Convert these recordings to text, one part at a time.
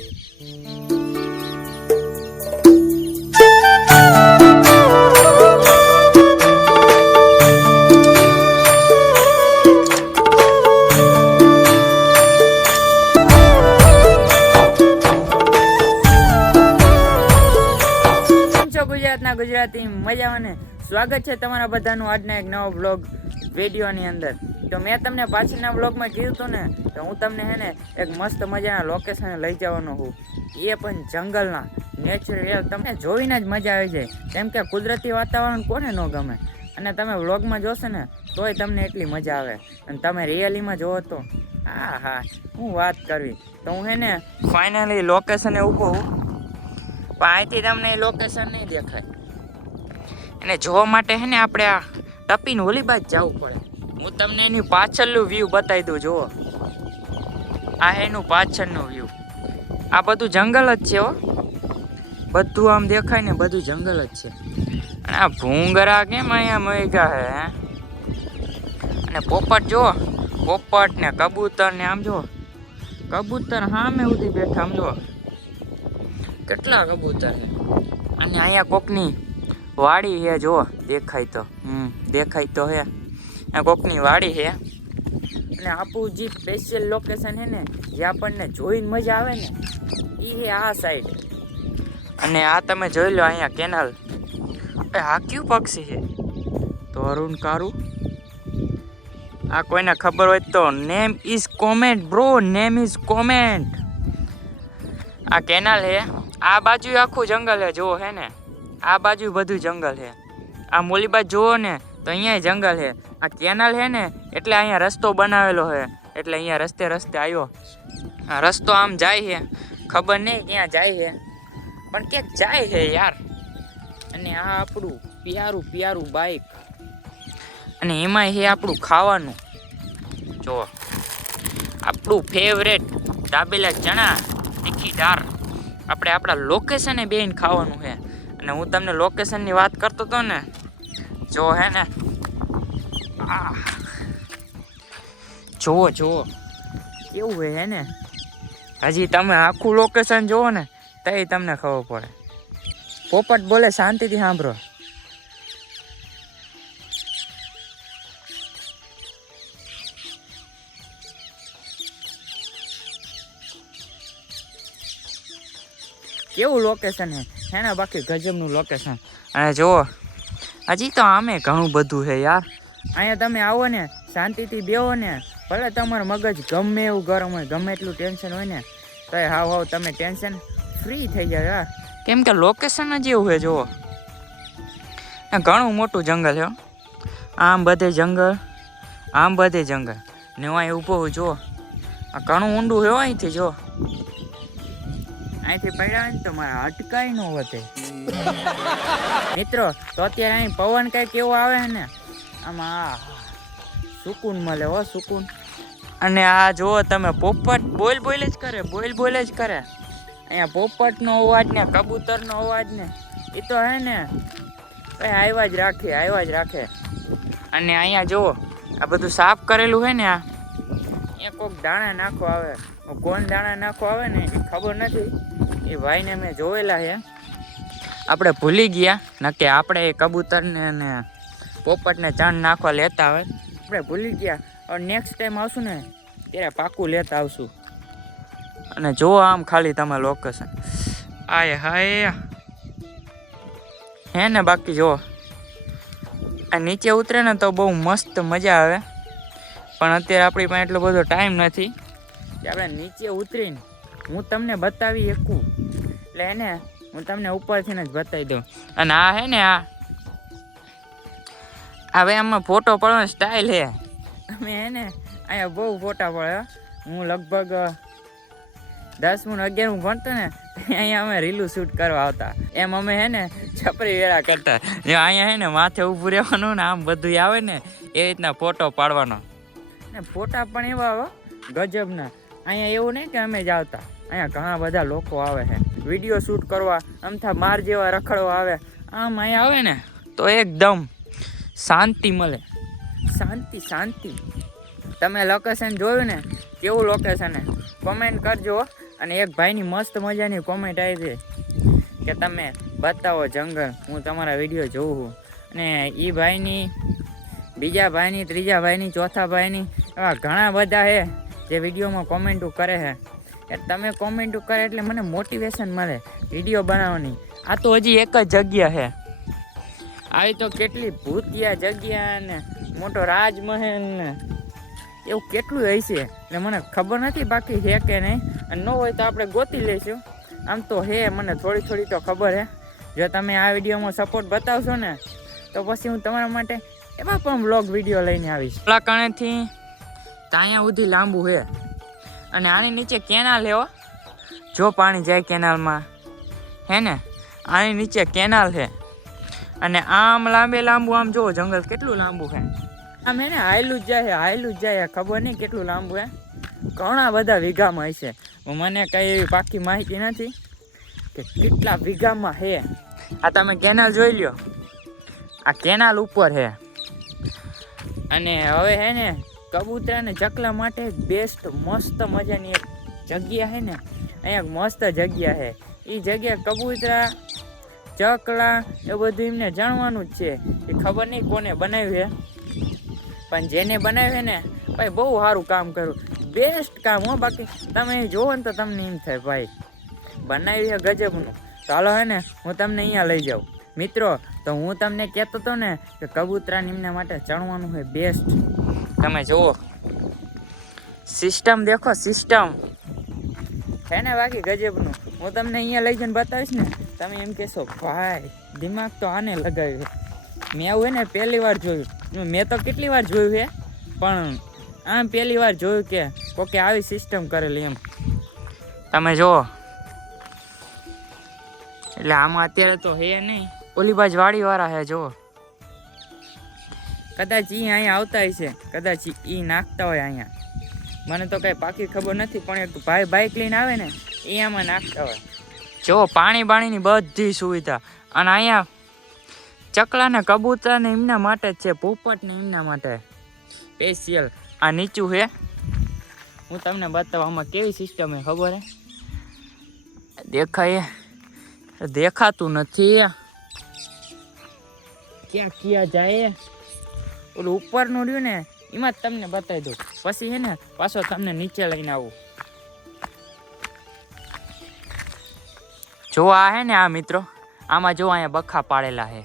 ગુજરાતના ગુજરાતી મજામાં ને સ્વાગત છે તમારા બધાનું આજના એક નવો બ્લોગ વિડીયોની અંદર. તો મેં તમને પાછળના બ્લોગમાં કીધું હતું ને તો હું તમને હે ને એક મસ્ત મજાના લોકેશને લઈ જવાનો છું, એ પણ જંગલના નેચરલ. તમને જોઈને જ મજા આવી જાય, કેમ કે કુદરતી વાતાવરણ કોને ન ગમે. અને તમે વ્લોગમાં જોશો ને તોય તમને એટલી મજા આવે, અને તમે રિયલીમાં જોવો તો હા હું વાત કરવી. તો હું હે ને ફાઇનલી લોકેશને ઊભો હું, પણ અહીંથી તમને એ લોકેશન નહીં દેખાય. એને જોવા માટે હે ને આપણે આ ટપીને ઓલી બાજુ જવું પડે. હું તમને એની પાછળનું વ્યૂ બતાવી દઉં. જુઓ, આ એનું પાછળનું વ્યૂ. આ બધું જંગલ જ છે હો, બધું આમ દેખાય ને બધું જંગલ જ છે. અને આ ભૂંગરા કેમ અહીંયા મયગા હે. અને પોપટ જુઓ, પોપટ ને કબૂતર ને આમ જુઓ, કબૂતર સામે સુધી બેઠા. આમ જુઓ કેટલા કબૂતર છે. અને અહીંયા કોકની વાડી છે, જુઓ દેખાય તો દેખાય તો હે આ કોકની વાડી છે. અને આપણું જે સ્પેશિયલ લોકેશન છે ને જે આપણને જોઈને મજા આવે ને એ છે આ સાઈડ. અને આ તમે જોઈ લો અહીંયા કેનાલ. આ કયું પક્ષી છે? તો અરુણ કારું. આ કોઈને ખબર હોય તો name is comment bro, name is comment. આ કેનાલ છે, આ બાજુ આખું જંગલ છે. જુઓ હે ને આ બાજુ બધું જંગલ છે. આ મોલી બાજુ જુઓ ને તો અહીંયા જંગલ છે. આ કેનાલ છે ને એટલે અહીંયા રસ્તો બનાવેલો છે, એટલે અહીંયા રસ્તે આવ્યો. આ રસ્તો આમ જાય છે, ખબર નહીં ક્યાં જાય છે, પણ ક્યાંક જાય છે યાર. અને આ આપણું પ્યારું બાઈક. અને એમાં છે આપણું ખાવાનું. જુઓ આપણું ફેવરેટ દાબેલા ચણા તીખી દાળ. આપણે આપણા લોકેશને બેન ખાવાનું છે. અને હું તમને લોકેશનની વાત કરતો હતો ને, જો હે ને જુઓ કેવું હે ને. હજી તમે આખું લોકેશન જુઓ ને તો તમને ખબર પડે. પોપટ બોલે શાંતિથી સાંભળો. કેવું લોકેશન હે ને, બાકી ગજબનું લોકેશન. અને જુઓ હજી તો આમે ઘણું બધું છે યાર. અહીંયા તમે આવો ને શાંતિથી બેહો ને, ભલે તમારું મગજ ગમે એવું ગરમ હોય, ગમે એટલું ટેન્શન હોય ને તો હાવ તમે ટેન્શન ફ્રી થઈ જાય યાર. કેમ કે લોકેશન જ એવું છે. જુઓ ઘણું મોટું જંગલ છે, આમ બધે જંગલ, આમ બધે જંગલ. ને હું અહીં ઊભો હું. જુઓ આ ઘણું ઊંડું છે અહીંથી. જો અહીંથી પડ્યા ને તો મારા અટકાઈ ન વધે મિત્રો. તો અત્યારે અહીં પવન કઈ કેવો આવે ને, આમાં સુકૂન મળે હો, સુકૂન. અને આ જુઓ તમે પોપટ બોલ જ કરે. અહીંયા પોપટનો અવાજ ને કબૂતરનો અવાજ ને એ તો હે ને આવ્યા જ રાખે. અને અહીંયા જુઓ આ બધું સાફ કરેલું છે ને, આ અહીંયા કોઈક દાણા નાખો આવે. કોણ દાણા નાખો આવે ને એ ખબર નથી, એ ભાઈને મેં જોયેલા છે. આપણે ભૂલી ગયા નકે આપણે એ કબૂતરને ને પોપટને ચાંદ નાખવા લેતા આવે. આપણે ભૂલી ગયા. હવે નેક્સ્ટ ટાઈમ આવશું ને ત્યારે પાકું લેતા આવશું. અને જુઓ આમ ખાલી તમે લોકેશન. હાય હે ને. બાકી જુઓ આ નીચે ઉતરે ને તો બહુ મસ્ત મજા આવે, પણ અત્યારે આપણી પાસે એટલો બધો ટાઈમ નથી કે આપણે નીચે ઉતરીને હું તમને બતાવી શકું. એટલે એને હું તમને ઉપરથી જ બતાવી દઉં. અને આ હે ને આ હવે આમાં ફોટો પાડવાની સ્ટાઇલ છે. અમે હે ને અહીંયા બહુ ફોટા પડે. હું લગભગ 10મું 11મું ભણતો ને અહીંયા અમે રીલું શૂટ કરવા આવતા. એમ અમે હે ને છપરી વેળા કરતા. જો અહીંયા હે ને માથે ઊભું રહેવાનું ને આમ બધું આવે ને એ રીતના ફોટો પાડવાનો. ને ફોટા પણ એવા હો ગજબના. અહીંયા એવું નહીં કે અમે જ આવતા, અહીંયા ઘણા બધા લોકો આવે છે વિડીયો શૂટ કરવા. અમથા માર જેવા રખડવા આવે. આમ અહીંયા આવે ને તો એકદમ શાંતિ મળે. શાંતિ. તમે લોકેશન જોયું ને કેવું લોકેશન હે કમેન્ટ કરજો. અને એક ભાઈની મસ્ત મજાની કોમેન્ટ આવી છે કે તમે બતાવો જંગલ, હું તમારા વિડીયો જોઉં છું. અને એ ભાઈની, બીજા ભાઈની, ત્રીજા ભાઈની, ચોથા ભાઈની એવા ઘણા બધા છે જે વિડીયોમાં કોમેન્ટો કરે છે. કે તમે કોમેન્ટો કરે એટલે મને મોટિવેશન મળે વિડીયો બનાવવાની. આ તો હજી એક જ જગ્યા છે, આવી તો કેટલી ભૂતિયા જગ્યા ને મોટો રાજમહેલ ને એવું કેટલું હશે એટલે મને ખબર નથી બાકી છે કે નહીં. અને ન હોય તો આપણે ગોતી લઈશું. આમ તો હે, મને થોડી થોડી તો ખબર છે. જો તમે આ વિડીયોમાં સપોર્ટ બતાવશો ને તો પછી હું તમારા માટે એવા પણ બ્લોગ વિડીયો લઈને આવીશ. કલાકાણેથી ત્યાં સુધી લાંબુ છે અને આની નીચે કેનાલ છે. જો પાણી જાય કેનાલમાં હે ને, આની નીચે કેનાલ છે. અને આમ લાંબુ આમ જુઓ જંગલ કેટલું લાંબુ છે. આમ હે ને હાયલું જ જાય. ખબર નહીં કેટલું લાંબુ છે, ઘણા બધા વીઘામાં હશે. મને કઈ એવી પાકી માહિતી નથી કે કેટલા વીઘામાં છે. આ તમે કેનાલ જોઈ લ્યો, આ કેનાલ ઉપર છે. અને હવે હે ને કબૂતરા ને ચકલા માટે બેસ્ટ મસ્ત મજાની એક જગ્યા છે ને, અહીંયા મસ્ત જગ્યા છે. એ જગ્યા કબૂતરા, ચકલા એ બધું એમને જાણવાનું જ છે. એ ખબર નહીં કોને બનાવ્યું છે, પણ જેને બનાવ્યું ને ભાઈ બહુ સારું કામ કર્યું, બેસ્ટ કામ હો. બાકી તમે જોવો ને તો તમને એમ થાય ભાઈ બનાવ્યું છે ગજબનું. ચાલો હે ને હું તમને અહીંયા લઈ જાઉં મિત્રો. તો હું તમને કહેતો હતો ને કે કબૂતરા એમના માટે ચણવાનું હોય બેસ્ટ. તમે જુઓ સિસ્ટમ, દેખો સિસ્ટમ છે ને બાકી ગજબનું. હું તમને અહીંયા લઈ જઈને બતાવીશ ને, તમે એમ કહેશો ભાઈ દિમાગ તો આને લગાવ્યું. મેં આવું હે ને પહેલી વાર જોયું. મેં તો કેટલી વાર જોયું છે, પણ આમ પહેલી વાર જોયું કે કોકે આવી સિસ્ટમ કરેલી એમ. તમે જુઓ એટલે આમાં અત્યારે તો હે નહીં, ઓલી બાજુ વાડીવાળા હે. જુઓ કદાચ એ અહીંયા આવતા હશે, કદાચ એ નાખતા હોય અહીંયા. મને તો કઈ પાકી ખબર નથી, પણ એક ભાઈ બાઇક લઈને આવે ને એ આમાં નાખતા હોય. જો પાણી બાણીની બધી સુવિધા. અને અહીંયા ચકલા ને કબૂતરા ને એમના માટે જ છે, પોપટ ને એમના માટે સ્પેશિયલ. આ નીચું છે, હું તમને બતાવું આમાં કેવી સિસ્ટમ છે ખબર હે? દેખાય? દેખાતું નથી. ક્યાં જાય ઓલું ઉપરનું રહ્યું ને એમાં જ તમને બતાવી દઉં. પછી છે ને પાછો તમને નીચે લઈને આવું. જો આ હે ને આ મિત્રો, આમાં જો અહીંયા બખા પાડેલા છે.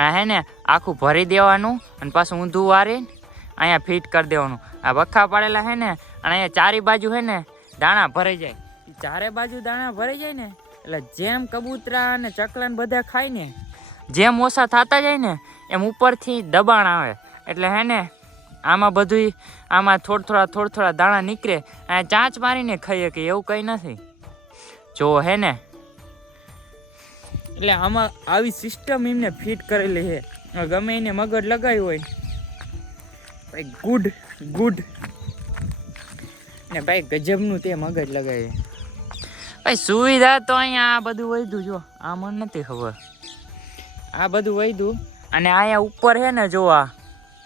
આ હે ને આખું ભરી દેવાનું અને પાછું ઊંધું વારીને અહીંયા ફિટ કરી દેવાનું. આ બખા પાડેલા છે ને, અને અહીંયા ચારે બાજુ છે ને દાણા ભરાઈ જાય. ચારે બાજુ દાણા ભરાઈ જાય ને એટલે જેમ કબૂતરા અને ચકલા ને બધા ખાય ને, જેમ ઓછા થતા જાય ને એમ ઉપરથી દબાણ આવે. એટલે હે ને આમાં બધું, આમાં થોડા દાણા નીકળે. આ ચાંચ મારીને ખાઈએ કે એવું કંઈ નથી. જો હે ને એટલે આમાં આવી સિસ્ટમ એમને ફિટ કરેલી છે. ગમે એને મગજ લગાવ્યું હોય ભાઈ ગુડ ને ભાઈ ગજબનું તે મગજ લગાવ્યું ભાઈ. સુવિધા તો અહીંયા આ બધું વધ્યું. જો આ મને નથી ખબર, આ બધું વધ્યું. અને અહીંયા ઉપર છે ને જો આ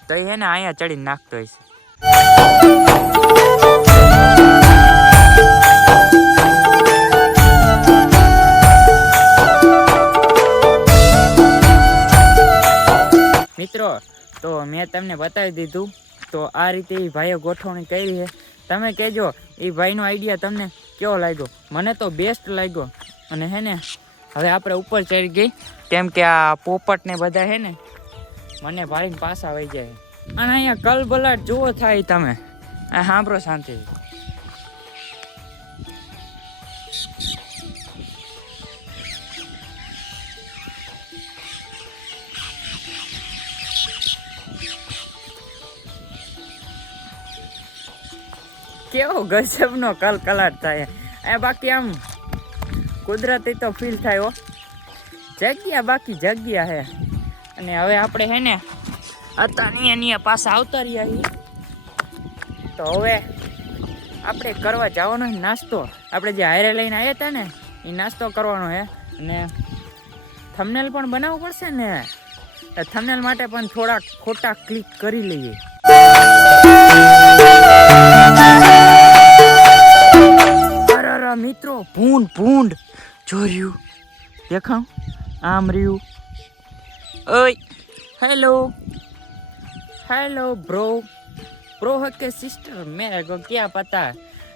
તો હે ને અહીંયા ચડીને નાખતો હશે. મિત્રો તો મેં તમને બતાવી દીધું. તો આ રીતે એ ભાઈએ ગોઠવણી કરી છે. તમે કહેજો એ ભાઈનો આઈડિયા તમને કેવો લાગ્યો? મને તો બેસ્ટ લાગ્યો. અને હે ને હવે આપણે ઉપર ચડી ગઈ, કેમ કે આ પોપટ ને બધા હે ને મને ભાઈને પાછા વહી જાય. અને અહીંયા કલબલાટ જુઓ થાય તમે. આ સાંભળો શાંતિ. કેવો ગજબનો કલકલાટ થાય. બાકી આમ કુદરતી તો ફીલ થાય હો. જગ્યા બાકી જગ્યા હે. અને હવે આપણે હે ને અત્યારે અહીંયા પાછા આવતા રહ્યા છીએ. તો હવે આપણે કરવા જવાનો નાસ્તો. આપણે જે હારે લઈને આવ્યા હતા ને એ નાસ્તો કરવાનો હે. અને થંબનેલ પણ બનાવવું પડશે ને, થંબનેલ માટે પણ થોડા ખોટા ક્લિક કરી લઈએ. અરે મિત્રો ભૂંડ જોર્યું દેખાવ આમ રહ્યું ઓય હેલો બ્રો હકે સિસ્ટર મેરે કો ક્યાં પતા.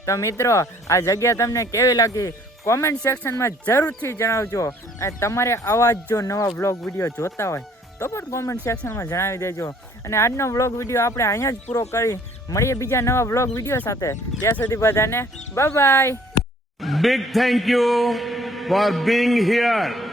તો મિત્રો આ જગ્યા તમને કેવી લાગી કોમેન્ટ સેક્શનમાં જરૂરથી જણાવજો. અને તમારે આવા જ જો નવા વ્લોગ વિડીયો જોતા હોય તો પણ કોમેન્ટ સેક્શનમાં જણાવી દેજો. અને આજનો વ્લોગ વિડીયો આપણે અહીંયા જ પૂરો કરી મળીએ બીજા નવા વ્લોગ વિડીયો સાથે. ત્યાં સુધી બધાને by. Big thank you for being here.